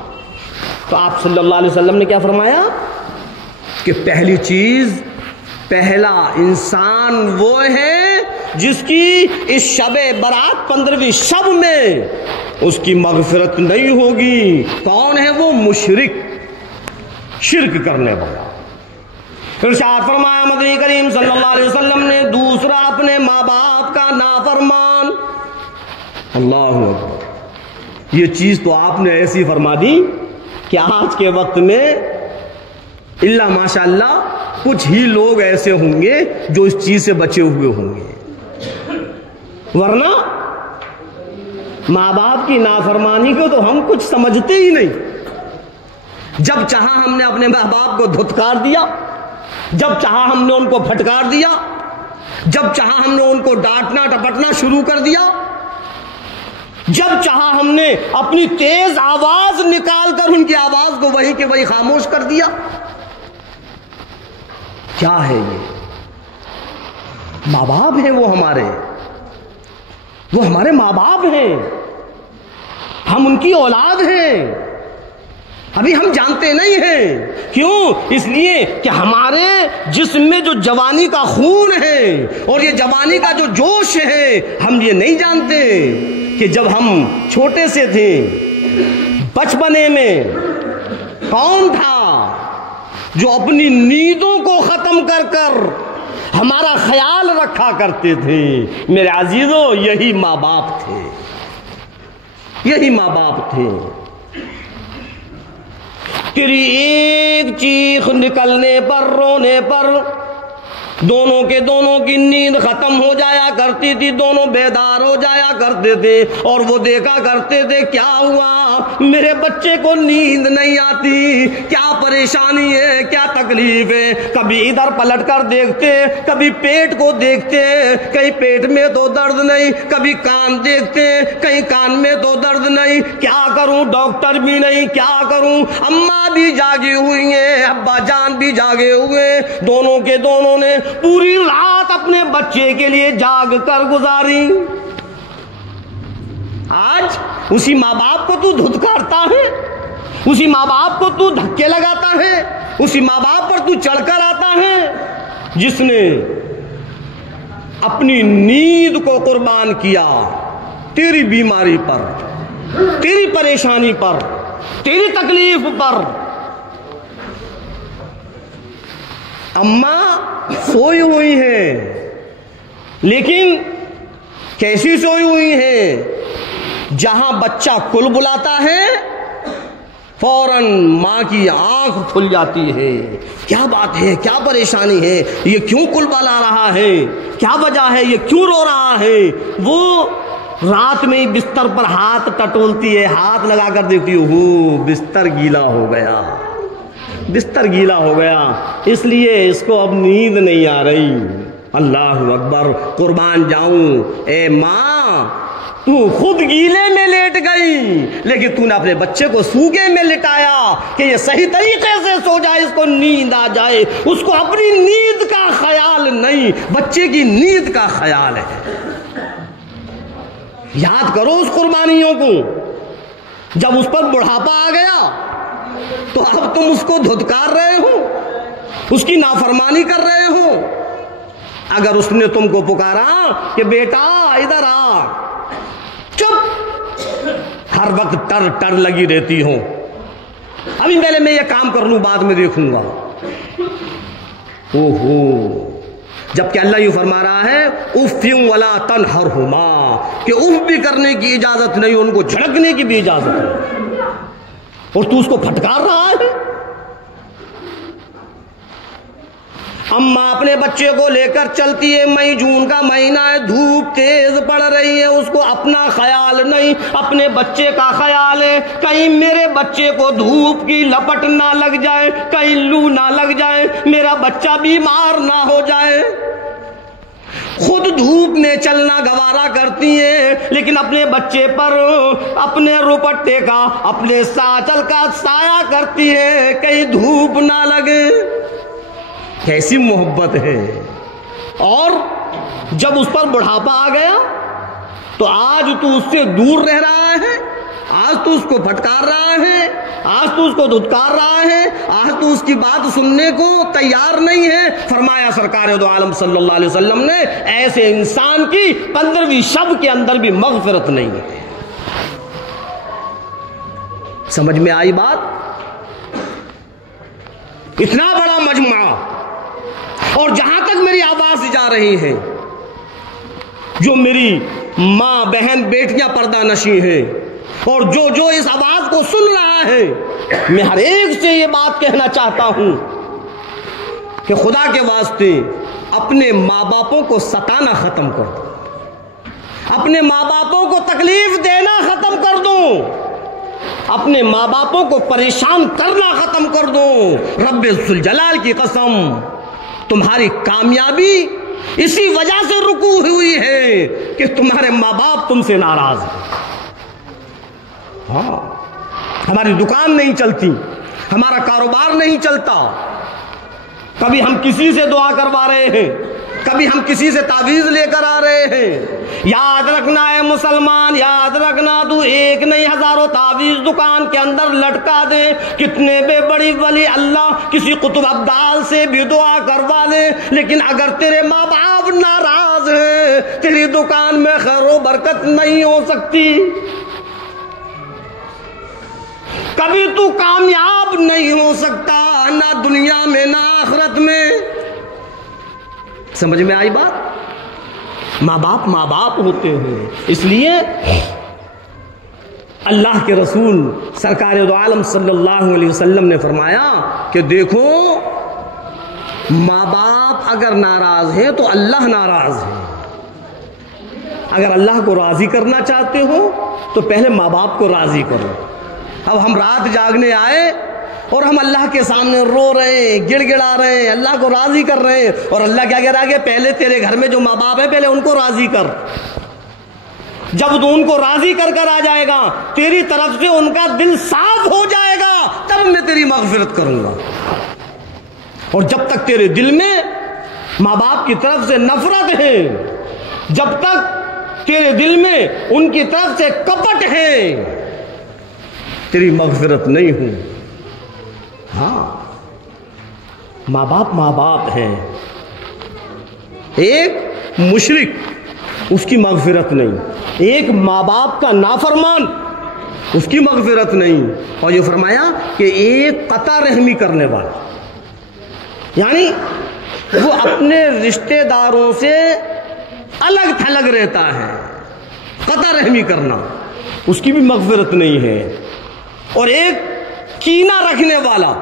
تو آپ صلی اللہ علیہ وسلم نے کیا فرمایا کہ پہلی چیز، پہلا انسان وہ ہے جس کی اس شب برات 15ویں شب میں اس کی مغفرت نہیں ہوگی۔ کون ہے وہ؟ مشرک، شرک کرنے والا۔ ارشاد فرمایا مدنی کریم صلی اللہ علیہ وسلم نے، دوسرا اپنے ماں باپ کا نافرمان۔ اللہ اکبر، یہ چیز تو آپ نے ایسی فرما دی کہ آج کے وقت میں اللہ ماشاء اللہ کچھ ہی لوگ ایسے ہوں گے جو اس چیز سے بچے ہوئے ہوں گے، ورنہ ماں باپ کی نافرمانی کو تو ہم کچھ سمجھتے ہی نہیں۔ جب چاہا ہم نے اپنے ماں باپ کو دھتکار دیا، جب چاہا ہم نے ان کو پھٹکار دیا، جب چاہا ہم نے ان کو ڈانٹنا ٹپٹنا شروع کر دیا، جب چاہا ہم نے اپنی تیز آواز نکال کر ان کی آواز کو وہی کے وہی خاموش کر دیا۔ کیا ہے یہ؟ ماں باپ ہیں وہ ہمارے ماں باپ ہیں، ہم ان کی اولاد ہیں، ابھی ہم جانتے نہیں ہیں۔ کیوں؟ اس لیے کہ ہمارے جسم میں جو جوانی کا خون ہے اور یہ جوانی کا جو جوش ہے، ہم یہ نہیں جانتے کہ جب ہم چھوٹے سے تھے، بچپنے میں کون تھا جو اپنی نیندوں کو ختم کر کر ہمارا خیال رکھا کرتے تھے؟ میرے عزیزوں، یہی ماں باپ تھے، یہی ماں باپ تھے۔ تیری ایک چیخ نکلنے پر، رونے پر دونوں کے دونوں کی نیند ختم ہو جایا کرتی تھی، دونوں بیدار ہو جایا کرتے تھے اور وہ دیکھا کرتے تھے کیا ہوا، میرے بچے کو نیند نہیں آتی، کیا پریشانی ہے، کیا تکلیف ہے۔ کبھی ادھر پلٹ کر دیکھتے، کبھی پیٹ کو دیکھتے، کہیں پیٹ میں تو درد نہیں، کبھی کان دیکھتے، کہیں کان میں تو درد نہیں، کیا کروں، ڈاکٹر بھی نہیں، کیا کروں۔ اماں بھی جاگی ہوئی ہیں، ابا جان بھی جاگے ہوئے، دونوں کے دونوں نے پوری رات اپنے بچے کے لیے جاگ کر گزاری۔ آج اسی ماں باپ کو تو دھتکارتا ہے، اسی ماں باپ کو تو دھکے لگاتا ہے، اسی ماں باپ پر تو چڑھ کر آتا ہے جس نے اپنی نیند کو قربان کیا، تیری بیماری پر، تیری پریشانی پر، تیری تکلیف پر اماں سوئی ہوئی ہیں، لیکن کیسی سوئی ہوئی ہیں؟ جہاں بچہ کل بلاتا ہے فوراً ماں کی آنکھ کھل جاتی ہے، کیا بات ہے، کیا پریشانی ہے، یہ کیوں کل بلا رہا ہے، کیا وجہ ہے، یہ کیوں رو رہا ہے؟ وہ رات میں بستر پر ہاتھ ٹٹولتی ہے، ہاتھ لگا کر دیکھتی ہے، ہو بستر گیلا ہو گیا، بستر گیلا ہو گیا، اس لیے اس کو اب نیند نہیں آ رہی۔ اللہ اکبر، قربان جاؤں، اے ماں تو خود گیلے میں لیٹ گئی، لیکن تو نے اپنے بچے کو سوکھے میں لٹایا کہ یہ صحیح طریقے سے سو جائے، اس کو نیند آ جائے۔ اس کو اپنی نیند کا خیال نہیں، بچے کی نیند کا خیال ہے۔ یاد کرو اس قربانیوں کو۔ جب اس پر بڑھاپا آ گیا تو اب تم اس کو دھتکار رہے ہو، اس کی نافرمانی کر رہے ہو۔ اگر اس نے تم کو پکارا کہ بیٹا ادھر آ، چپ، ہر وقت ٹر ٹر لگی رہتی ہو، ابھی پہلے میں یہ کام کر لوں بعد میں دیکھوں گا، اوہو، جبکہ اللہ یہ فرما رہا ہے اف ولا تنہرہما، کہ اف بھی کرنے کی اجازت نہیں، ان کو جھڑکنے کی بھی اجازت نہیں، اور تو اس کو پھٹکار رہا ہے۔ اماں اپنے بچے کو لے کر چلتی ہے، مئی جون کا مہینہ ہے، دھوپ تیز پڑ رہی ہے، اس کو اپنا خیال نہیں، اپنے بچے کا خیال ہے، کہیں میرے بچے کو دھوپ کی لپٹ نہ لگ جائے، کہیں لو نہ لگ جائے، میرا بچہ بیمار نہ ہو جائے۔ خود دھوپ میں چلنا گوارا کرتی ہیں، لیکن اپنے بچے پر اپنے روپٹے کا، اپنے سانچل کا سایہ کرتی ہے، کہیں دھوپ نہ لگے۔ کیسی محبت ہے۔ اور جب اس پر بڑھاپا آ گیا تو آج تو اس سے دور رہ رہا ہے، آج تو اس کو پھٹکار رہا ہے، آج تو اس کو دھتکار رہا ہے، آج تو اس کی بات سننے کو تیار نہیں ہے۔ فرمایا سرکار دو عالم صلی اللہ علیہ وسلم نے ایسے انسان کی 15ویں شب کے اندر بھی مغفرت نہیں ہے۔ سمجھ میں آئی بات؟ اتنا بڑا مجموعہ، اور جہاں تک میری آواز جا رہی ہے، جو میری ماں بہن بیٹیاں پردہ نشیں ہیں، اور جو اس آواز کو سن رہا ہے، میں ہر ایک سے یہ بات کہنا چاہتا ہوں کہ خدا کے واسطے اپنے ماں باپوں کو ستانا ختم کر دو، اپنے ماں باپوں کو تکلیف دینا ختم کر دو، اپنے ماں باپوں کو پریشان کرنا ختم کر دو۔ رب ذوالجلال کی قسم، تمہاری کامیابی اسی وجہ سے رکو ہوئی ہے کہ تمہارے ماں باپ تم سے ناراض ہیں۔ ہاں، ہماری دکان نہیں چلتی، ہمارا کاروبار نہیں چلتا، کبھی ہم کسی سے دعا کروا رہے ہیں، کبھی ہم کسی سے تعویذ لے کر آ رہے ہیں۔ یاد رکھنا ہے مسلمان، یاد رکھنا، تو ایک نہیں ہزاروں تعویذ دکان کے اندر لٹکا دے، کتنے بے بڑی ولی اللہ کسی قطب ابدال سے بھی دعا کروا دے، لیکن اگر تیرے ماں باپ ناراض ہیں، تیری دکان میں خیر و برکت نہیں ہو سکتی، کبھی تو کامیاب نہیں ہو سکتا، نہ دنیا میں نہ آخرت میں۔ سمجھ میں آئی بات؟ ماں باپ ہوتے ہیں۔ اس لیے اللہ کے رسول سرکار دو عالم صلی اللہ علیہ وسلم نے فرمایا کہ دیکھو، ماں باپ اگر ناراض ہیں تو اللہ ناراض ہے۔ اگر اللہ کو راضی کرنا چاہتے ہو تو پہلے ماں باپ کو راضی کرو۔ اب ہم رات جاگنے آئے اور ہم اللہ کے سامنے رو رہے ہیں، گڑ گڑا رہے ہیں، اللہ کو راضی کر رہے ہیں، اور اللہ کیا کہہ رہا ہے کہ پہلے تیرے گھر میں جو ماں باپ ہیں پہلے ان کو راضی کر۔ جب تو ان کو راضی کر آ جائے گا، تیری طرف سے ان کا دل صاف ہو جائے گا، تب میں تیری مغفرت کروں گا۔ اور جب تک تیرے دل میں ماں باپ کی طرف سے نفرت ہے، جب تک تیرے دل میں ان کی طرف سے کپٹ ہے، تیری مغفرت نہیں ہوں۔ ہاں، ماں باپ ہیں۔ ایک مشرک، اس کی مغفرت نہیں، ایک ماں باپ کا نافرمان اس کی مغفرت نہیں، اور یہ فرمایا کہ ایک قطع رحمی کرنے والا، یعنی وہ اپنے رشتہ داروں سے الگ تھلگ رہتا ہے، قطع رحمی کرنا، اس کی بھی مغفرت نہیں ہے۔ اور ایک کینہ رکھنے والا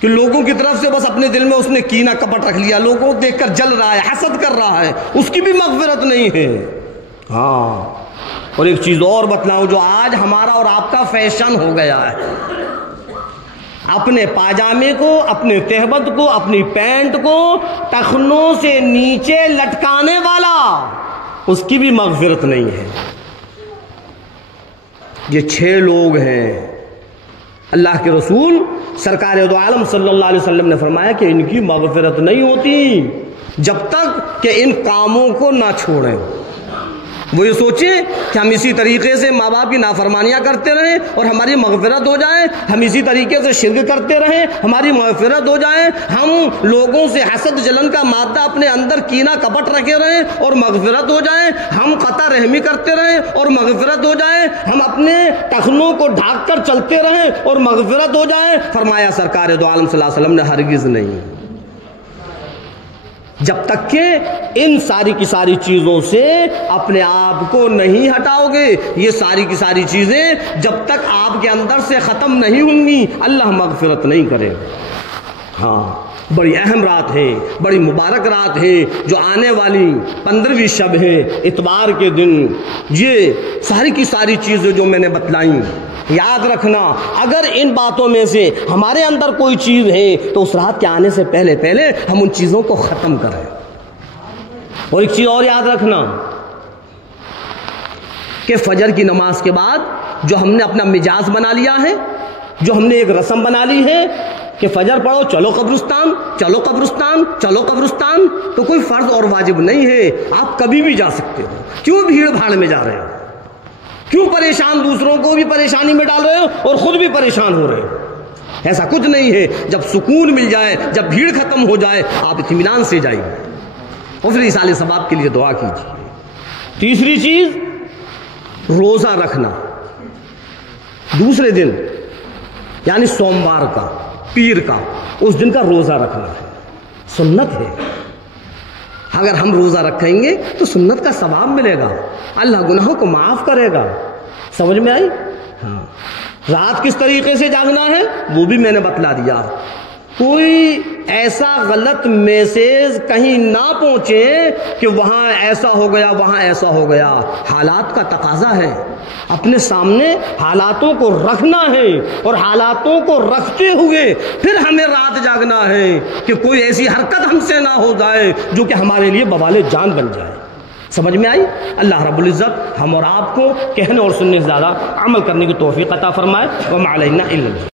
کہ لوگوں کی طرف سے بس اپنے دل میں اس نے کینہ کپٹ رکھ لیا، لوگوں کو دیکھ کر جل رہا ہے، حسد کر رہا ہے، اس کی بھی مغفرت نہیں ہے۔ ہاں، اور ایک چیز اور بتلاؤں جو آج ہمارا اور آپ کا فیشن ہو گیا ہے، اپنے پاجامے کو، اپنے تہبند کو، اپنی پینٹ کو ٹخنوں سے نیچے لٹکانے والا، اس کی بھی مغفرت نہیں ہے۔ یہ 6 لوگ ہیں، اللہ کے رسول سرکار دو عالم صلی اللہ علیہ وسلم نے فرمایا کہ ان کی مغفرت نہیں ہوتی جب تک کہ ان کاموں کو نہ چھوڑیں۔ وہ یہ سوچیں کہ ہم اسی طریقے سے ماں باپ کی نافرمانیاں کرتے رہیں اور ہماری مغفرت ہو جائے، ہم اسی طریقے سے شرک کرتے رہیں ہماری مغفرت ہو جائے، ہم لوگوں سے حسد جلن کا مادہ اپنے اندر کینہ کپٹ رکھے رہیں اور مغفرت ہو جائے، ہم قطع رحمی کرتے رہیں اور مغفرت ہو جائے، ہم اپنے ٹخنوں کو ڈھانک کر چلتے رہیں اور مغفرت ہو جائے۔ فرمایا سرکار دو عالم صلی اللہ علیہ وسلم نے ہرگز نہیں، جب تک کہ ان ساری کی ساری چیزوں سے اپنے آپ کو نہیں ہٹاؤ گے، یہ ساری کی ساری چیزیں جب تک آپ کے اندر سے ختم نہیں ہوں گی، اللہ مغفرت نہیں کرے گا۔ ہاں، بڑی اہم رات ہے، بڑی مبارک رات ہے جو آنے والی 15ویں شب ہے، اتوار کے دن یہ ساری کی ساری چیزیں جو میں نے بتلائیں، یاد رکھنا اگر ان باتوں میں سے ہمارے اندر کوئی چیز ہے تو اس رات کے آنے سے پہلے پہلے ہم ان چیزوں کو ختم کریں۔ اور ایک چیز اور یاد رکھنا کہ فجر کی نماز کے بعد جو ہم نے اپنا مجاز بنا لیا ہے، جو ہم نے ایک رسم بنا لی ہے کہ فجر پڑھو چلو قبرستان، چلو قبرستان، چلو قبرستان، تو کوئی فرض اور واجب نہیں ہے، آپ کبھی بھی جا سکتے ہو۔ کیوں بھیڑ بھاڑ میں جا رہے ہو؟ کیوں پریشان دوسروں کو بھی پریشانی میں ڈال رہے ہو اور خود بھی پریشان ہو رہے ہو؟ ایسا کچھ نہیں ہے، جب سکون مل جائے، جب بھیڑ ختم ہو جائے، آپ اطمینان سے جائیں اور پھر ایصال ثواب کے لیے دعا کیجیے۔ تیسری چیز، روزہ رکھنا دوسرے دن، یعنی سوموار کا، پیر کا، اس دن کا روزہ رکھنا ہے، سنت ہے۔ اگر ہم روزہ رکھیں گے تو سنت کا ثواب ملے گا، اللہ گناہوں کو معاف کرے گا۔ سمجھ میں آئی؟ ہاں، رات کس طریقے سے جاگنا ہے وہ بھی میں نے بتلا دیا۔ کوئی ایسا غلط میسیج کہیں نہ پہنچے کہ وہاں ایسا ہو گیا، وہاں ایسا ہو گیا۔ حالات کا تقاضا ہے، اپنے سامنے حالاتوں کو رکھنا ہے اور حالاتوں کو رکھتے ہوئے پھر ہمیں رات جاگنا ہے کہ کوئی ایسی حرکت ہم سے نہ ہو جائے جو کہ ہمارے لیے بوال جان بن جائے۔ سمجھ میں آئی؟ اللہ رب العزت ہم اور آپ کو کہنے اور سننے سے زیادہ عمل کرنے کی توفیق عطا فرمائے۔ وما علینا الا